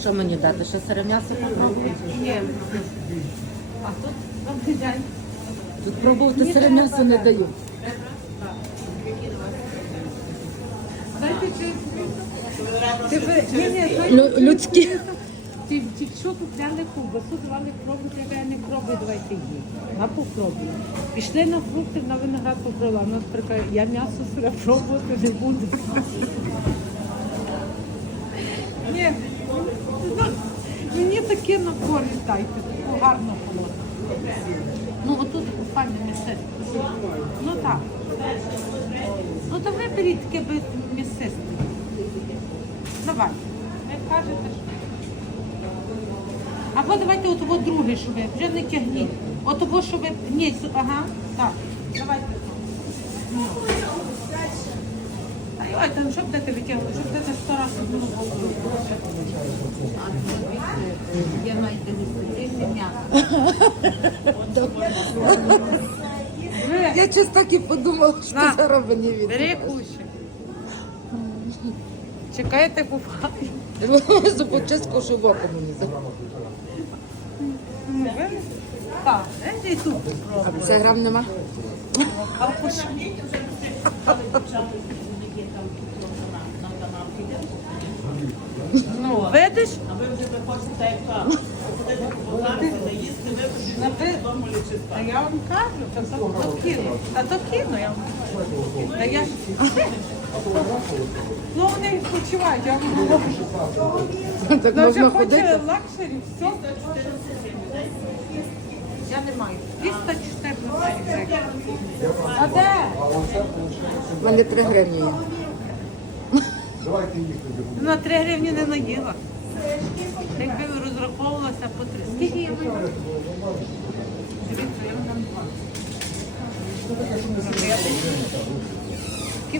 Що мені дати? Ще сире м'ясо попробувати? Ні. А тут добрий день. Тут пробувати сире м'ясо не дають. Знаєте, Лю- людські. Тільки що купляли ковбасу, давали пробувати, я не пробуй, давайте її. На попробую. Пішли на фрукти, на виноград попробувала. Вона каже, я м'ясо сире пробувати не буду. Ні, ну, мені таке на користь дайте, таку гарну холодну. Ну, отут пані місцеві. Ну так. Ну, то виберіть таке би місцеве. Давай. Ви кажете, що. Або давайте от того друге, що ви вже не тягніть. От того, що ви. Ні, ага, так. Давайте. Ну. Ой, там що будете витягувати? Що будете сто разів одну голову? Я Я щось так і подумала, що На. зараз мені від. бери куші. Чекаєте буває. Зубочистку шибоку мені дав. Так, і тут. А 50 грам нема? А куші. Ну, видиш? А ви вже не хочете як там. Ходити по базару, їсти, ви ти- додому лічити. Та я вам кажу, та то, то кіно. Та то кіно я вам кажу. Та я ж... Ну, вони відпочивають, я вам говорю. Так Ну, вже можна хоче ходити. лакшері, все. Я не маю. 314 А де? У мене 3 гривні є. На 3 гривні не наїла. Якби ви розраховувалася по 3. Скільки я маю? Дивіться, я вам дам два.